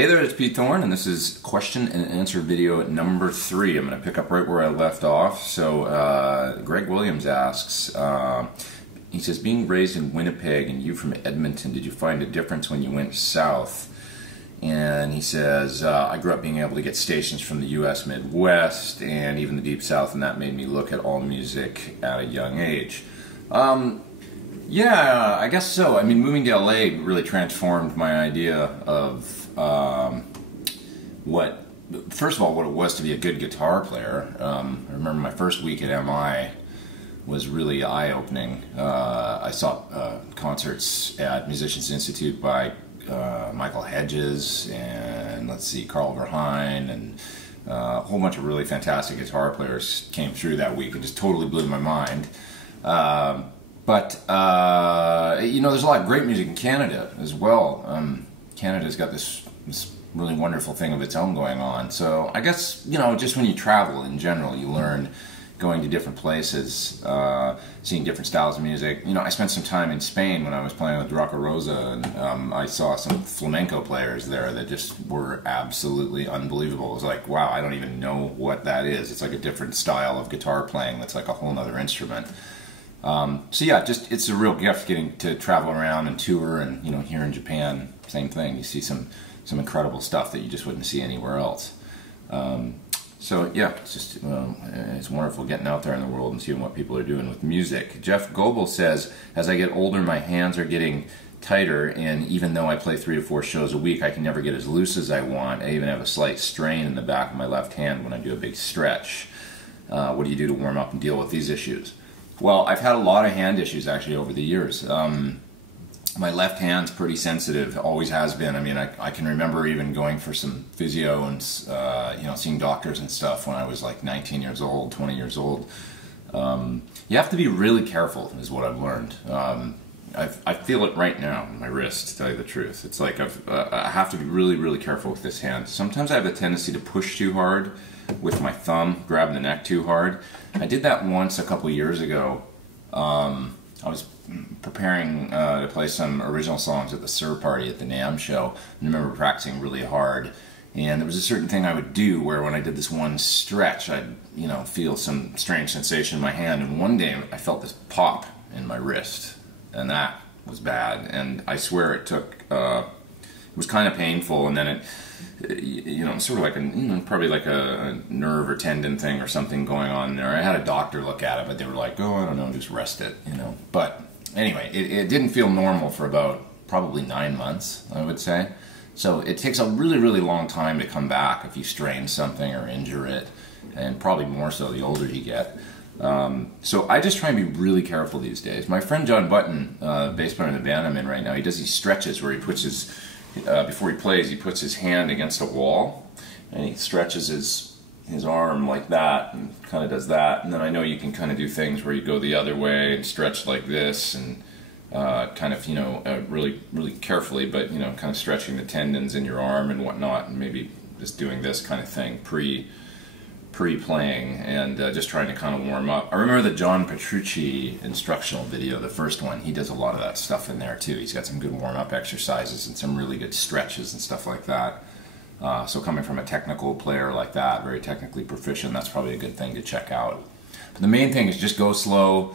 Hey there, it's Pete Thorn, and this is question and answer video number 3. I'm going to pick up right where I left off. So, Greg Williams asks, he says, being raised in Winnipeg and you from Edmonton, did you find a difference when you went south? And he says, I grew up being able to get stations from the U.S. Midwest and even the Deep South, and that made me look at all music at a young age. Yeah, I guess so. I mean, moving to LA really transformed my idea of first of all, what it was to be a good guitar player. I remember my first week at MI was really eye-opening. I saw concerts at Musicians Institute by Michael Hedges and, let's see, Carl Verheyen, and a whole bunch of really fantastic guitar players came through that week and just totally blew my mind. But you know, there's a lot of great music in Canada as well. Canada's got this really wonderful thing of its own going on. So I guess, you know, just when you travel in general, you learn going to different places, seeing different styles of music. You know, I spent some time in Spain when I was playing with Roca Rosa, and I saw some flamenco players there that just were absolutely unbelievable. It was like, wow, I don't even know what that is. It's like a different style of guitar playing that's like a whole other instrument. So yeah, just it's a real gift getting to travel around and tour, and you know, here in Japan, same thing. You see some incredible stuff that you just wouldn't see anywhere else. So yeah, it's just it's wonderful getting out there in the world and seeing what people are doing with music. Jeff Goebel says, as I get older, my hands are getting tighter, and even though I play 3 to 4 shows a week, I can never get as loose as I want. I even have a slight strain in the back of my left hand when I do a big stretch. What do you do to warm up and deal with these issues? Well, I've had a lot of hand issues actually over the years. My left hand's pretty sensitive, always has been. I mean, I can remember even going for some physio and you know, seeing doctors and stuff when I was like 19 years old, 20 years old. You have to be really careful, is what I've learned. I feel it right now in my wrist, to tell you the truth. It's like I have to be really, really careful with this hand. Sometimes I have a tendency to push too hard with my thumb, grabbing the neck too hard. I did that once a couple years ago. I was preparing to play some original songs at the Sir Party at the NAMM show, and I remember practicing really hard. And there was a certain thing I would do where when I did this one stretch, I'd, you know, feel some strange sensation in my hand. And one day I felt this pop in my wrist, and that was bad. And I swear it took, it was kind of painful, and then it, you know, sort of like a, you know, probably like a nerve or tendon thing or something going on there. I had a doctor look at it, but they were like, oh, I don't know, just rest it, you know. But anyway, it didn't feel normal for about probably 9 months, I would say. So it takes a really, really long time to come back if you strain something or injure it, and probably more so the older you get. So I just try and be really careful these days. My friend John Button, bass player in the band I'm in right now, he does these stretches where he puts his, before he plays, he puts his hand against a wall, and he stretches his arm like that, and kind of does that. And then I know you can kind of do things where you go the other way and stretch like this, and kind of, you know, really, really carefully, but, you know, kind of stretching the tendons in your arm and whatnot, and maybe just doing this kind of thing pre-playing, and just trying to kind of warm up. I remember the John Petrucci instructional video, the first one. He does a lot of that stuff in there too. He's got some good warm-up exercises and some really good stretches and stuff like that. So coming from a technical player like that, very technically proficient, that's probably a good thing to check out. But the main thing is just go slow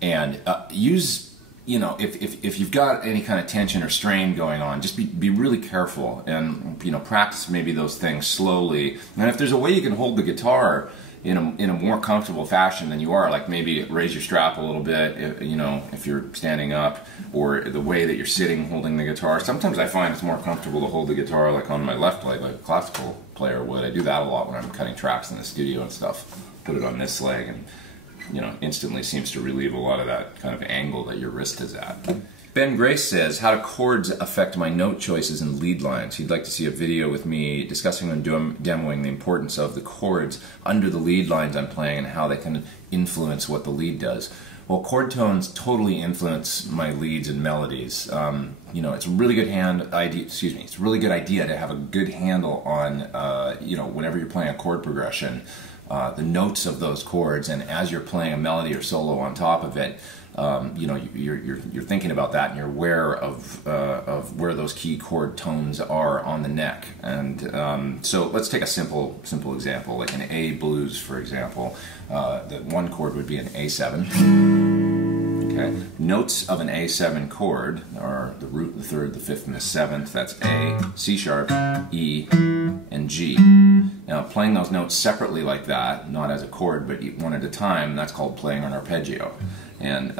and use, you know, if you've got any kind of tension or strain going on, just be really careful, and, you know, practice maybe those things slowly. And if there's a way you can hold the guitar in a more comfortable fashion than you are, like maybe raise your strap a little bit, you know, if you're standing up, or the way that you're sitting holding the guitar. Sometimes I find it's more comfortable to hold the guitar like on my left leg, like a classical player would. I do that a lot when I'm cutting tracks in the studio and stuff. Put it on this leg, and, you know, instantly seems to relieve a lot of that kind of angle that your wrist is at. Ben Grace says, how do chords affect my note choices and lead lines? He'd like to see a video with me discussing and demoing the importance of the chords under the lead lines I'm playing and how they can influence what the lead does. Well, chord tones totally influence my leads and melodies. You know, it's a really good it's a really good idea to have a good handle on, you know, whenever you're playing a chord progression, the notes of those chords, and as you're playing a melody or solo on top of it, you know, you're thinking about that, and you're aware of where those key chord tones are on the neck. And so let's take a simple example, like an A blues, for example. The one chord would be an A7. Okay. Notes of an A7 chord are the root, the third, the fifth, and the seventh. That's A, C sharp, E, and G. Now, playing those notes separately like that, not as a chord, but one at a time, that's called playing an arpeggio. And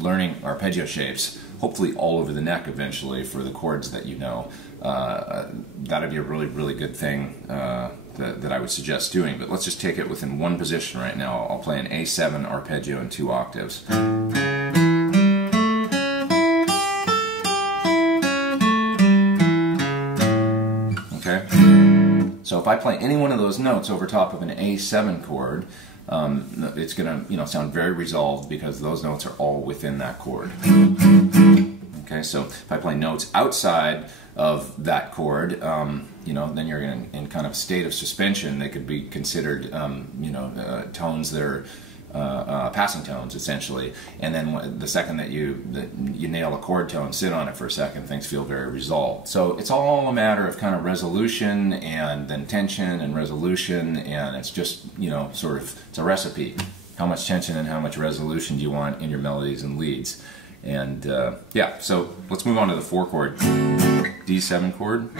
learning arpeggio shapes, hopefully all over the neck eventually for the chords that you know, that'd be a really good thing that I would suggest doing. But let's just take it within one position right now. I'll play an A7 arpeggio in 2 octaves. Okay? So if I play any one of those notes over top of an A7 chord, it's going to sound very resolved because those notes are all within that chord. Okay, so if I play notes outside of that chord, then you're in kind of state of suspension. They could be considered, tones that are passing tones, essentially. And then the second that you nail a chord tone, sit on it for a second, things feel very resolved. So it's all a matter of kind of resolution and then tension and resolution, and it's just, sort of, it's a recipe. How much tension and how much resolution do you want in your melodies and leads? And yeah, so let's move on to the 4 chord, D7 chord.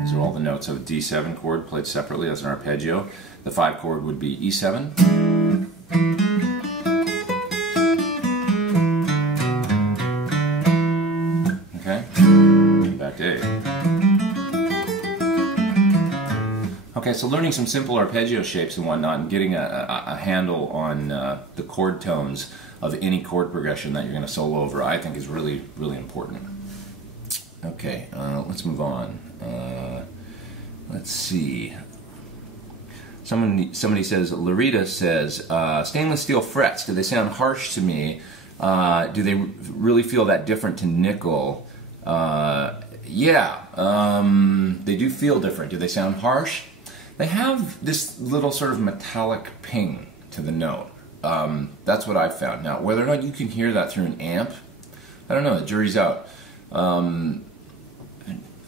These are all the notes of a D7 chord played separately as an arpeggio. The 5 chord would be E7. Okay, back to A. Okay, so learning some simple arpeggio shapes and whatnot, and getting a handle on the chord tones of any chord progression that you're going to solo over, I think is really important. Okay, let's move on. Let's see. Somebody says, Larita says, stainless steel frets, do they sound harsh to me? Do they really feel that different to nickel? Yeah, they do feel different. Do they sound harsh? They have this little sort of metallic ping to the note. That's what I've found. Now, whether or not you can hear that through an amp, I don't know, the jury's out.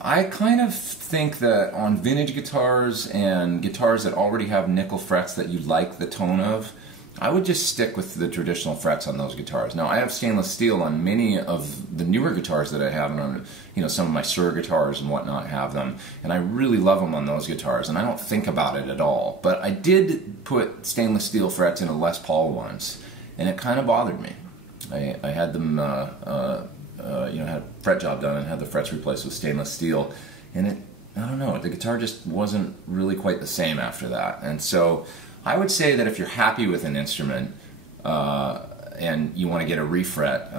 I kind of think that on vintage guitars and guitars that already have nickel frets that you like the tone of, I would just stick with the traditional frets on those guitars. Now, I have stainless steel on many of the newer guitars that I have, and on some of my Sur guitars and whatnot have them, and I really love them on those guitars, and I don't think about it at all. But I did put stainless steel frets in a Les Paul once, and it kind of bothered me. I had them, had a fret job done and had the frets replaced with stainless steel, and I don't know, the guitar just wasn't really quite the same after that. And so I would say that if you're happy with an instrument and you want to get a refret,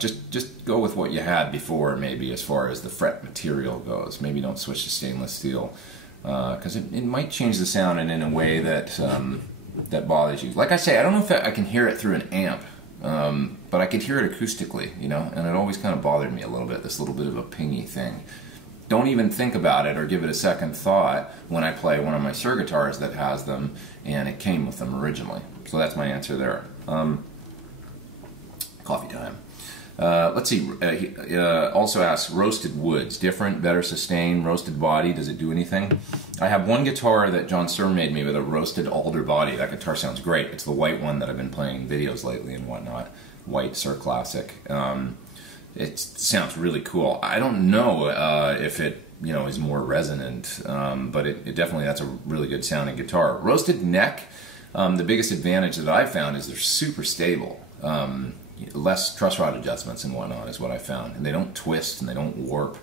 just go with what you had before, maybe, as far as the fret material goes. Maybe don't switch to stainless steel, because it might change the sound and in a way that that bothers you. Like I say, I don't know if I can hear it through an amp, but I could hear it acoustically, and it always kind of bothered me a little bit, this little bit of a pingy thing. Don't even think about it or give it a second thought when I play one of my Sur guitars that has them, and it came with them originally. So that's my answer there. Coffee time. Let's see. He also asks, roasted woods, different, better sustain, roasted body, does it do anything? I have one guitar that John Sur made me with a roasted alder body. That guitar sounds great. It's the white one that I've been playing in videos lately and whatnot. White Sur Classic. It sounds really cool. I don't know if it is more resonant, but it definitely, that's a really good sounding guitar. Roasted neck, the biggest advantage that I've found is they're super stable. Less truss rod adjustments and whatnot is what I found, and they don't twist and they don't warp.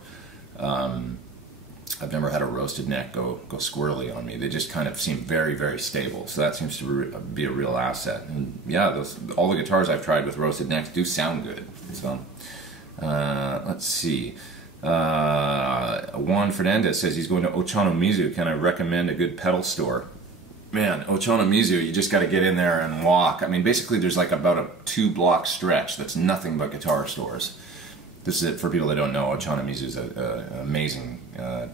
I've never had a roasted neck go squirrely on me. They just kind of seem very stable, so that seems to be a real asset. And yeah, all the guitars I've tried with roasted necks do sound good. So let's see. Juan Fernandez says he's going to Ochanomizu. Can I recommend a good pedal store? Man, Ochanomizu, you just got to get in there and walk. I mean, basically there's like about a 2-block stretch that's nothing but guitar stores. This is it for people that don't know. Ochanomizu is an amazing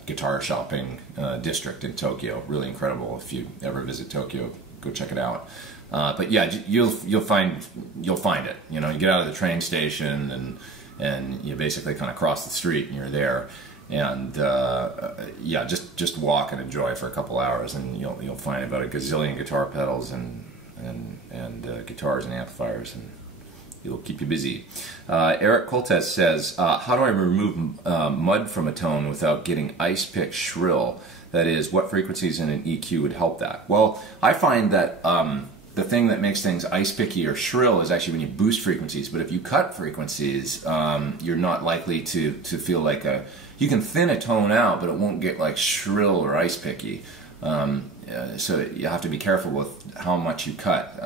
guitar shopping district in Tokyo. Really incredible. If you ever visit Tokyo, go check it out. But yeah, you'll find it. You know, you get out of the train station and you basically kind of cross the street and you're there. And yeah, just walk and enjoy for a couple hours, and you'll find about a gazillion guitar pedals and guitars and amplifiers, and it'll keep you busy. Eric Coltes says, how do I remove mud from a tone without getting ice pick shrill? That is, what frequencies in an EQ would help that? Well, I find that the thing that makes things ice picky or shrill is actually when you boost frequencies. But if you cut frequencies, you're not likely to feel like you can thin a tone out, but it won't get like shrill or ice picky. So you have to be careful with how much you cut.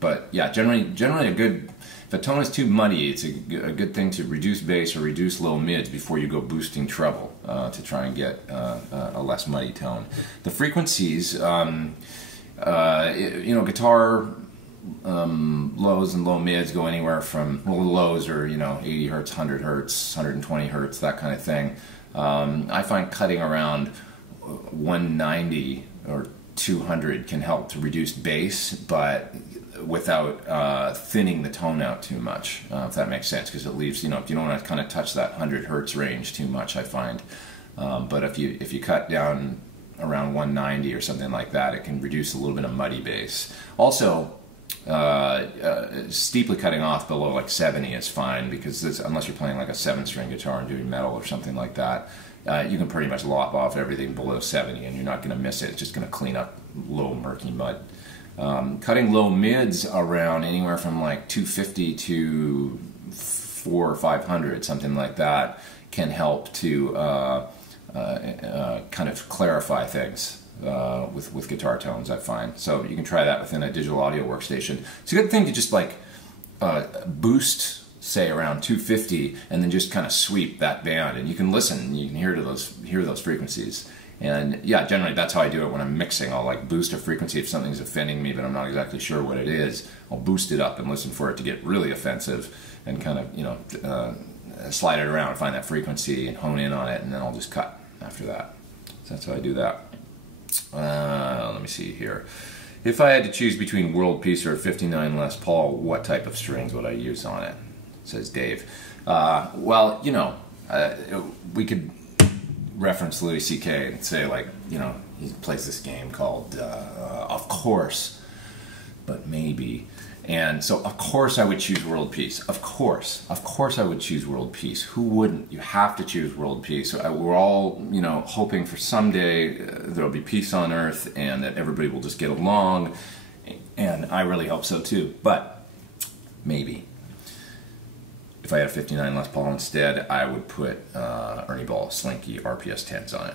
But yeah, generally if a tone is too muddy, it's a good thing to reduce bass or reduce low mids before you go boosting treble to try and get a less muddy tone. The frequencies, guitar lows and low mids go anywhere from, well, lows are 80 hertz, 100 hertz, 120 hertz, that kind of thing. I find cutting around 190 or 200 can help to reduce bass, but without thinning the tone out too much, if that makes sense, because it leaves, if you don't want to kind of touch that 100 hertz range too much, I find. But if you cut down around 190 or something like that, it can reduce a little bit of muddy bass. Also, steeply cutting off below like 70 is fine, because unless you're playing like a 7-string guitar and doing metal or something like that, you can pretty much lop off everything below 70 and you're not going to miss it. It's just going to clean up low murky mud. Cutting low mids around anywhere from like 250 to 400 or 500, something like that, can help to kind of clarify things with guitar tones, I find. So you can try that within a digital audio workstation. It's a good thing to just like boost, say, around 250, and then just kind of sweep that band, and you can listen, you can hear those frequencies. And yeah, generally that's how I do it when I'm mixing. I'll like boost a frequency if something's offending me, but I'm not exactly sure what it is. I'll boost it up and listen for it to get really offensive, and kind of slide it around and find that frequency and hone in on it, and then I'll just cut after that. So that's how I do that. Let me see here. If I had to choose between World Peace or a 59 Les Paul, what type of strings would I use on it? Says Dave. Well, we could reference Louis C.K. and say, like, he plays this game called Of Course, but Maybe. And so, of course, I would choose World Peace. Of course I would choose World Peace. Who wouldn't? You have to choose World Peace. We're all, hoping for someday there'll be peace on Earth and that everybody will just get along. And I really hope so too. But maybe. If I had a 59 Les Paul instead, I would put Ernie Ball Slinky RPS 10s on it.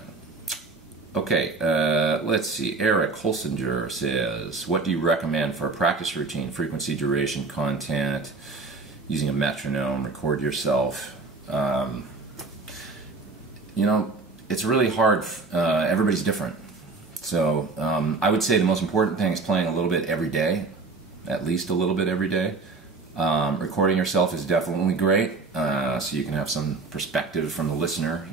Okay, let's see. Eric Holsinger says, what do you recommend for a practice routine? Frequency, duration, content, using a metronome, record yourself. It's really hard. Everybody's different. So I would say the most important thing is playing a little bit every day, at least a little bit every day. Recording yourself is definitely great, so you can have some perspective from the listener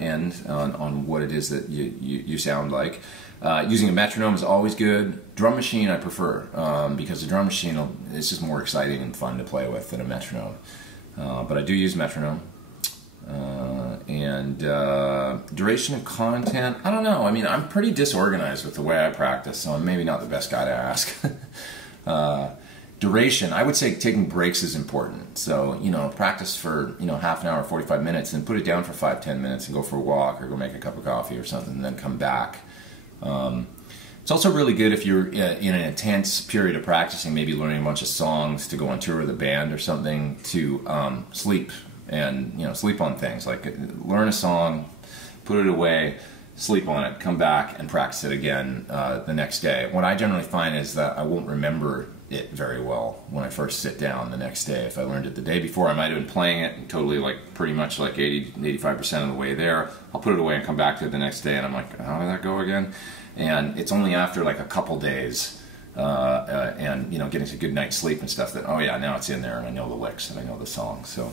end on what it is that you sound like. Using a metronome is always good. Drum machine I prefer, because the drum machine is just more exciting and fun to play with than a metronome. But I do use metronome. And duration of content, I don't know. I mean, I'm pretty disorganized with the way I practice, so I'm maybe not the best guy to ask. Duration, I would say taking breaks is important. So, practice for, half an hour, 45 minutes, and put it down for 5-10 minutes and go for a walk or go make a cup of coffee or something, and then come back. It's also really good if you're in an intense period of practicing, maybe learning a bunch of songs to go on tour with a band or something, to sleep and, sleep on things. Like, learn a song, put it away, sleep on it, come back and practice it again the next day. What I generally find is that I won't remember it very well when I first sit down the next day. If I learned it the day before, I might have been playing it and totally, like, pretty much like 80-85% of the way there. I'll put it away and come back to it the next day, and I'm like, how did that go again? And it's only after like a couple days and getting a good night's sleep and stuff that, oh yeah, now it's in there and I know the licks and I know the song. So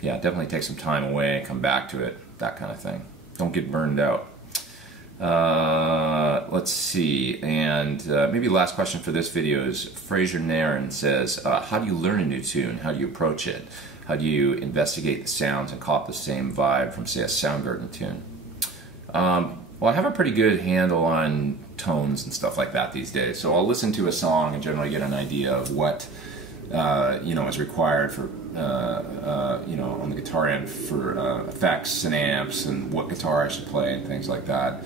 yeah, definitely take some time away, come back to it, that kind of thing. Don't get burned out. Let's see, and maybe last question for this video is Fraser Nairn says, how do you learn a new tune? How do you approach it? How do you investigate the sounds and cop the same vibe from, say, a Soundgarden tune? Well, I have a pretty good handle on tones and stuff like that these days, so I'll listen to a song and generally get an idea of what is required for on the guitar end for effects and amps and what guitar I should play and things like that.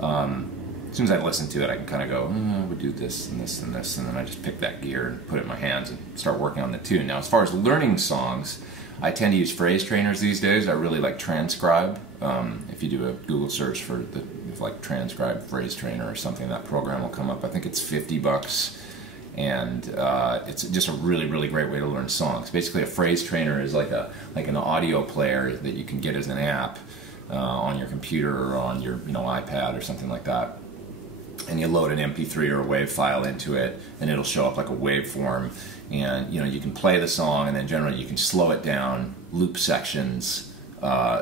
As soon as I listen to it, I can kind of go, I would do this and this and this, and then I just pick that gear and put it in my hands and start working on the tune. Now, as far as learning songs, I tend to use phrase trainers these days. I really like Transcribe. If you do a Google search for like Transcribe phrase trainer or something, that program will come up. I think it's $50, and it's just a really, really great way to learn songs. Basically, a phrase trainer is like an audio player that you can get as an app on your computer or on your iPad or something like that. And you load an MP3 or a WAV file into it, and it'll show up like a waveform. And you can play the song, and then generally you can slow it down, loop sections,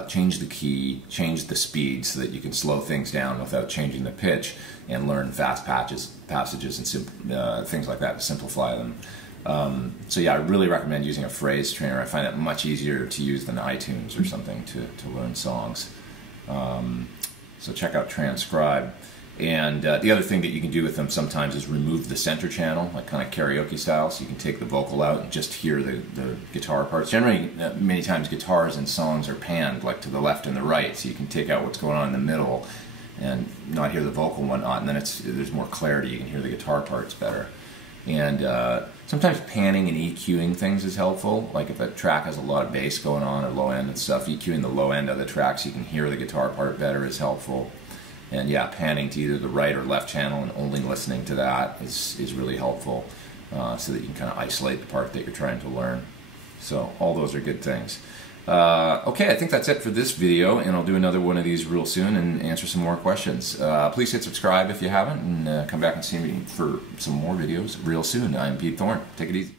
change the key, change the speed so that you can slow things down without changing the pitch, and learn fast passages and things like that to simplify them. So yeah, I really recommend using a phrase trainer. I find that much easier to use than iTunes or something to learn songs. So check out Transcribe. And the other thing that you can do with them sometimes is remove the center channel, like kind of karaoke style, so you can take the vocal out and just hear the guitar parts. Generally, many times guitars and songs are panned like to the left and the right, so you can take out what's going on in the middle and not hear the vocal and whatnot, and then there's more clarity. You can hear the guitar parts better. And sometimes panning and EQing things is helpful. Like if a track has a lot of bass going on or low end and stuff, EQing the low end of the track so you can hear the guitar part better is helpful. And yeah, panning to either the right or left channel and only listening to that is really helpful, so that you can kind of isolate the part that you're trying to learn. So all those are good things. Okay, I think that's it for this video, and I'll do another one of these real soon and answer some more questions. Please hit subscribe if you haven't, and come back and see me for some more videos real soon. I'm Pete Thorn. Take it easy.